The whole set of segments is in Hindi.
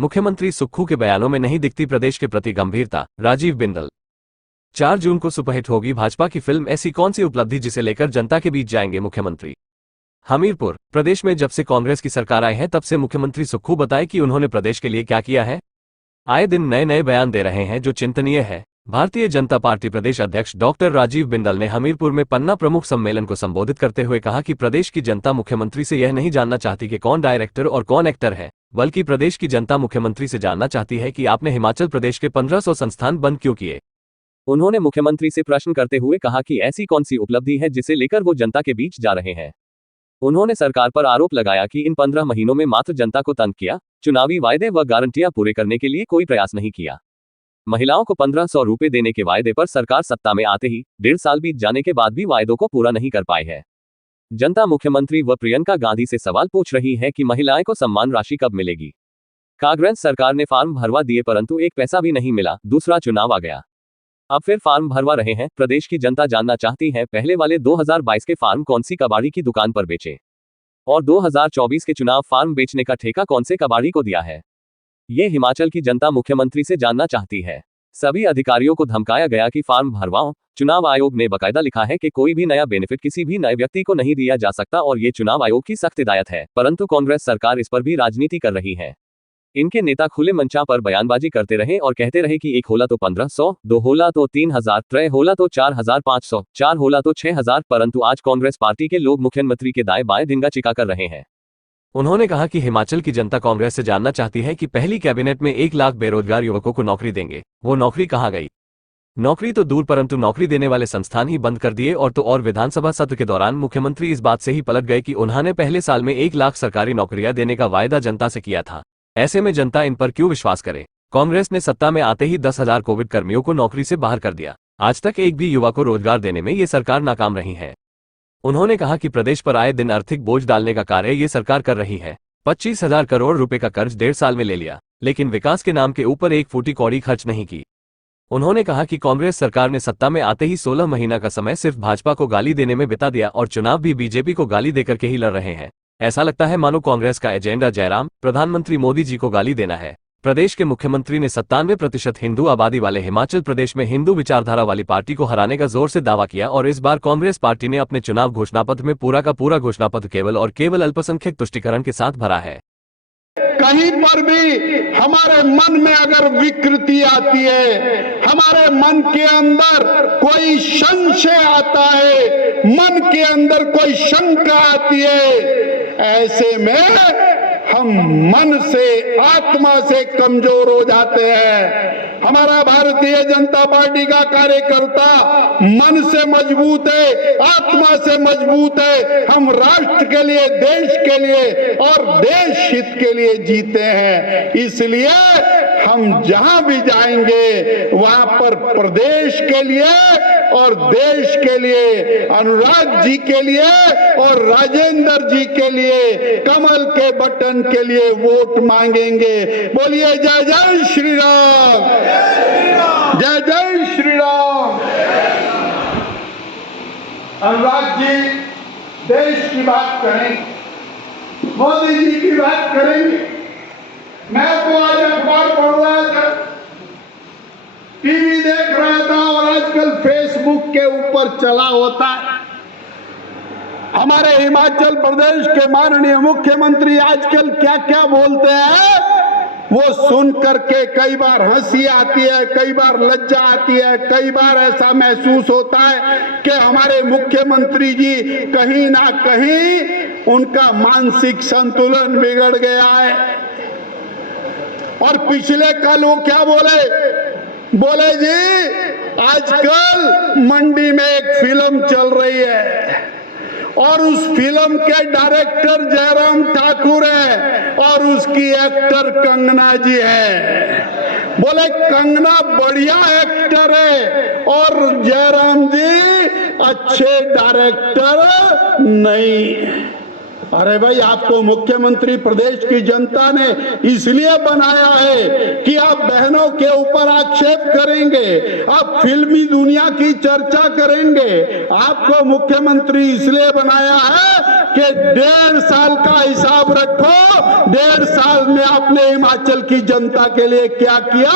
मुख्यमंत्री सुक्खू के बयानों में नहीं दिखती प्रदेश के प्रति गंभीरता, राजीव बिंदल। 4 जून को सुपरहिट होगी भाजपा की फिल्म ऐसी कौन सी उपलब्धि जिसे लेकर जनता के बीच जाएंगे मुख्यमंत्री। हमीरपुर। प्रदेश में जब से कांग्रेस की सरकार आई है तब से मुख्यमंत्री सुक्खू बताए कि उन्होंने प्रदेश के लिए क्या किया है। आए दिन नए नए बयान दे रहे हैं जो चिंतनीय है। भारतीय जनता पार्टी प्रदेश अध्यक्ष डॉक्टर राजीव बिंदल ने हमीरपुर में पन्ना प्रमुख सम्मेलन को संबोधित करते हुए कहा कि प्रदेश की जनता मुख्यमंत्री से यह नहीं जानना चाहती कि कौन डायरेक्टर और कौन एक्टर है, बल्कि प्रदेश की जनता मुख्यमंत्री से जानना चाहती है कि आपने हिमाचल प्रदेश के 1500 संस्थान बंद क्यों किए। उन्होंने मुख्यमंत्री से प्रश्न करते हुए कहा कि ऐसी कौन सी उपलब्धि है जिसे लेकर वो जनता के बीच जा रहे हैं। उन्होंने सरकार पर आरोप लगाया कि इन 15 महीनों में मात्र जनता को तंग किया, चुनावी वायदे व गारंटियां पूरे करने के लिए कोई प्रयास नहीं किया। महिलाओं को 1500 रुपए देने के वायदे पर सरकार सत्ता में आते ही 1.5 साल बीत जाने के बाद भी वायदों को पूरा नहीं कर पाई है। जनता मुख्यमंत्री व प्रियंका गांधी से सवाल पूछ रही है कि महिलाएं को सम्मान राशि कब मिलेगी। कांग्रेस सरकार ने फार्म भरवा दिए परंतु एक पैसा भी नहीं मिला, दूसरा चुनाव आ गया, अब फिर फार्म भरवा रहे हैं। प्रदेश की जनता जानना चाहती है पहले वाले 2022 के फार्म कौन सी कबाड़ी की दुकान पर बेचे और 2024 के चुनाव फार्म बेचने का ठेका कौन से कबाड़ी को दिया है। ये हिमाचल की जनता मुख्यमंत्री से जानना चाहती है। सभी अधिकारियों को धमकाया गया कि फार्म भरवाओ। चुनाव आयोग ने बकायदा लिखा है कि कोई भी नया बेनिफिट किसी भी नए व्यक्ति को नहीं दिया जा सकता और ये चुनाव आयोग की सख्त हिदायत है, परंतु कांग्रेस सरकार इस पर भी राजनीति कर रही है। इनके नेता खुले मंचा पर बयानबाजी करते रहे और कहते रहे कि 1 होला तो 1500, 2 होला तो 3000, 3 होला तो 4500, 4 होला तो 6000, परंतु आज कांग्रेस पार्टी के लोग मुख्यमंत्री के दाएं बाएं ढिंगा चिका कर रहे हैं। उन्होंने कहा कि हिमाचल की जनता कांग्रेस से जानना चाहती है कि पहली कैबिनेट में 1 लाख बेरोजगार युवकों को नौकरी देंगे, वो नौकरी कहाँ गई। नौकरी तो दूर परंतु नौकरी देने वाले संस्थान ही बंद कर दिए। और विधानसभा सत्र के दौरान मुख्यमंत्री इस बात से ही पलट गए कि उन्होंने पहले साल में 1 लाख सरकारी नौकरियां देने का वायदा जनता से किया था। ऐसे में जनता इन पर क्यों विश्वास करे। कांग्रेस ने सत्ता में आते ही 10,000 कोविड कर्मियों को नौकरी से बाहर कर दिया। आज तक एक भी युवा को रोजगार देने में ये सरकार नाकाम रही है। उन्होंने कहा कि प्रदेश पर आए दिन आर्थिक बोझ डालने का कार्य ये सरकार कर रही है। 25,000 करोड़ रुपए का कर्ज 1.5 साल में ले लिया, लेकिन विकास के नाम के ऊपर 1 फूटी कौड़ी खर्च नहीं की। उन्होंने कहा कि कांग्रेस सरकार ने सत्ता में आते ही 16 महीना का समय सिर्फ भाजपा को गाली देने में बिता दिया और चुनाव भी बीजेपी को गाली देकर के ही लड़ रहे हैं। ऐसा लगता है मानो कांग्रेस का एजेंडा जयराम, प्रधानमंत्री मोदी जी को गाली देना है। प्रदेश के मुख्यमंत्री ने 97% हिंदू आबादी वाले हिमाचल प्रदेश में हिंदू विचारधारा वाली पार्टी को हराने का जोर से दावा किया और इस बार कांग्रेस पार्टी ने अपने चुनाव घोषणापत्र में पूरा का पूरा घोषणापत्र केवल और केवल अल्पसंख्यक तुष्टिकरण के साथ भरा है। कहीं पर भी हमारे मन में अगर विकृति आती है, हमारे मन के अंदर कोई संशय आता है, मन के अंदर कोई शंका आती है, ऐसे में हम मन से, आत्मा से कमजोर हो जाते हैं। हमारा भारतीय जनता पार्टी का कार्यकर्ता मन से मजबूत है, आत्मा से मजबूत है। हम राष्ट्र के लिए, देश के लिए और देश हित के लिए जीते हैं। इसलिए हम जहां भी जाएंगे वहां पर प्रदेश के लिए और देश के लिए, अनुराग जी के लिए और राजेंद्र जी के लिए कमल के बटन के लिए वोट मांगेंगे। बोलिए जय जय श्री राम, जय जय श्री राम। अनुराग जी देश की बात करें, मोदी जी की बात करेंगे। मैं तो आज अखबार पढ़ रहा था, टीवी देख रहा था और आजकल फेसबुक के ऊपर चला होता है। हमारे हिमाचल प्रदेश के माननीय मुख्यमंत्री आजकल क्या क्या बोलते हैं वो सुन करके कई बार हंसी आती है, कई बार लज्जा आती है, कई बार ऐसा महसूस होता है कि हमारे मुख्यमंत्री जी कहीं ना कहीं उनका मानसिक संतुलन बिगड़ गया है। और पिछले कल वो क्या बोले जी आजकल मंडी में एक फिल्म चल रही है और उस फिल्म के डायरेक्टर जयराम ठाकुर है और उसकी एक्टर कंगना जी है। बोले कंगना बढ़िया एक्टर है और जयराम जी अच्छे डायरेक्टर नहीं। अरे भाई, आपको मुख्यमंत्री प्रदेश की जनता ने इसलिए बनाया है कि आप बहनों के ऊपर आक्षेप करेंगे, आप फिल्मी दुनिया की चर्चा करेंगे। आपको मुख्यमंत्री इसलिए बनाया है कि 1.5 साल का हिसाब रखो, 1.5 साल में आपने हिमाचल की जनता के लिए क्या किया,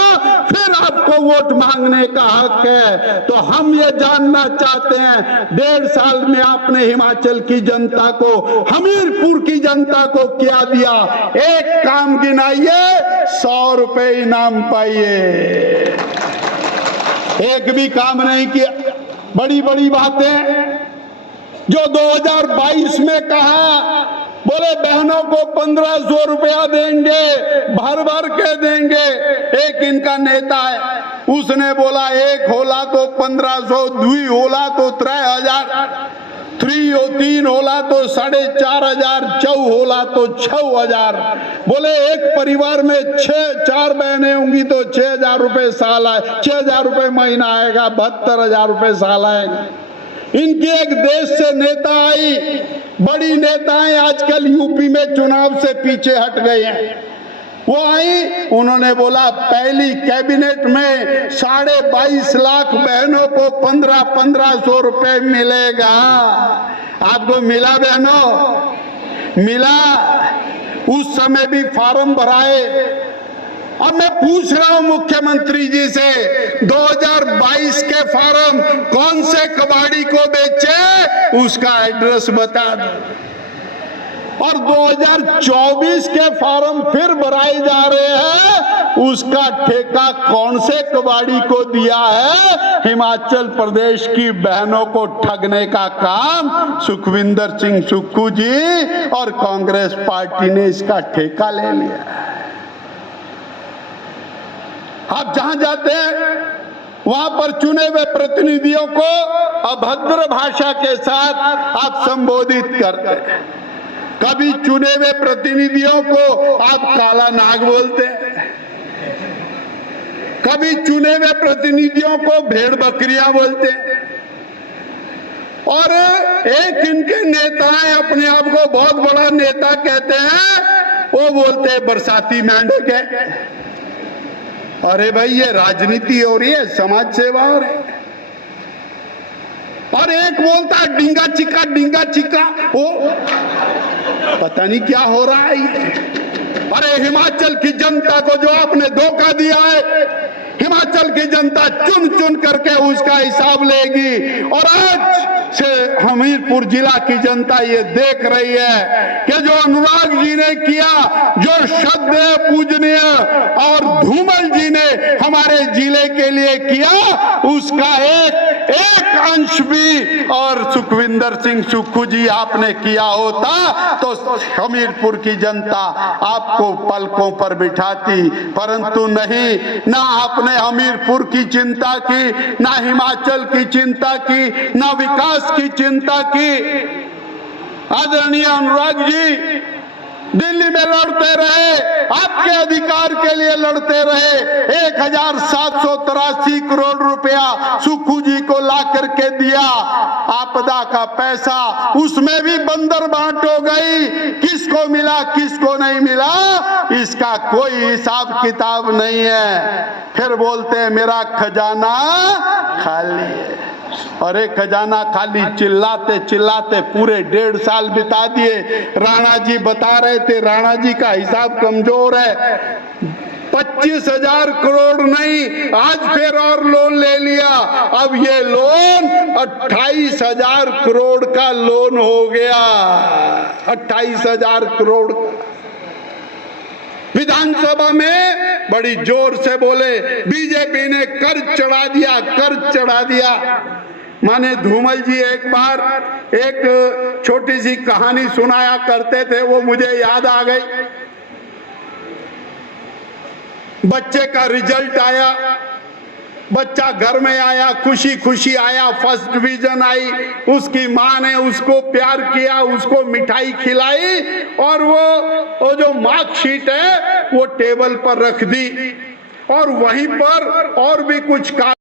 फिर आपको वोट मांगने का हक है। तो हम ये जानना चाहते हैं 1.5 साल में आपने हिमाचल की जनता को, हमीरपुर की जनता को क्या दिया। एक काम गिनाइए, 100 रुपए इनाम पाइए, एक भी काम नहीं किया। बड़ी बड़ी बातें जो 2022 में कहा, बोले बहनों को 1500 रुपया देंगे, भर भर के देंगे। एक इनका नेता है, उसने बोला 1 होला तो 1500, 2 होला तो 3000, 3 होला तो 4500, 4 होला तो 6000। बोले एक परिवार में 4 बहनें होंगी तो 6000 रुपए साल आए, 6000 रुपए महीना आएगा, 72,000 रुपए साल आएगा। इनकी एक देश से नेता आई, बड़ी नेताएं आजकल यूपी में चुनाव से पीछे हट गए हैं। वो आई, उन्होंने बोला पहली कैबिनेट में 22.5 लाख बहनों को 1500 रुपए मिलेगा। आपको मिला बहनों? मिला। उस समय भी फार्म भराए। अब मैं पूछ रहा हूं मुख्यमंत्री जी से, 2022 के फार्म कौन से कबाड़ी को बेचे, उसका एड्रेस बता दो। और 2024 के फार्म फिर भराए जा रहे हैं, उसका ठेका कौन से कबाड़ी को दिया है। हिमाचल प्रदेश की बहनों को ठगने का काम सुखविंदर सिंह सुक्खू जी और कांग्रेस पार्टी ने इसका ठेका ले लिया। आप जहां जाते हैं वहां पर चुने हुए प्रतिनिधियों को अभद्र भाषा के साथ आप संबोधित करते हैं। कभी चुने हुए प्रतिनिधियों को आप काला नाग बोलते हैं, कभी चुने हुए प्रतिनिधियों को भेड़ बकरियां बोलते हैं, और एक इनके नेता हैं, अपने आप को बहुत बड़ा नेता कहते हैं, वो बोलते हैं बरसाती मेंढक है। अरे भाई, ये राजनीति हो रही है, समाज सेवा हो रही है। और एक बोलता है डिंगा चिक्का, डिंगा चिक्का, वो पता नहीं क्या हो रहा है ये। अरे हिमाचल की जनता को जो आपने धोखा दिया है, हिमाचल की जनता चुन चुन करके उसका हिसाब लेगी। और आज से हमीरपुर जिला की जनता ये देख रही है कि जो अनुराग जी ने किया, जो श्रद्धेय पूजनीय और धूमल जी ने हमारे जिले के लिए किया, उसका एक अंश भी और सुखविंदर सिंह सुक्खू जी आपने किया होता तो हमीरपुर की जनता आपको पलकों पर बिठाती, परंतु नहीं। ना आपने हमीरपुर की चिंता की, ना हिमाचल की चिंता की, ना विकास की चिंता की। आदरणीय अनुराग जी दिल्ली में लड़ते रहे, आपके अधिकार के लिए लड़ते रहे। 1783 करोड़ रुपया सुक्खू जी को ला करके दिया, आपदा का पैसा, उसमें भी बंदर बांट हो गई। किसको मिला किसको नहीं मिला, इसका कोई हिसाब किताब नहीं है। फिर बोलते हैं मेरा खजाना खाली है। अरे खजाना खाली चिल्लाते चिल्लाते पूरे 1.5 साल बिता दिए। राणा जी बता रहे थे, राणा जी का हिसाब कमजोर है। 25,000 करोड़ नहीं, आज फिर और लोन ले लिया। अब ये लोन 28,000 करोड़ का लोन हो गया। 28,000 करोड़। विधानसभा में बड़ी जोर से बोले बीजेपी ने कर्ज चढ़ा दिया, कर्ज चढ़ा दिया। माने धूमल जी एक बार एक छोटी सी कहानी सुनाया करते थे, वो मुझे याद आ गई। बच्चे का रिजल्ट आया, बच्चा घर में आया, खुशी खुशी आया, फर्स्ट डिवीजन आई। उसकी माँ ने उसको प्यार किया, उसको मिठाई खिलाई, और वो जो मार्कशीट है वो टेबल पर रख दी, और वहीं पर और भी कुछ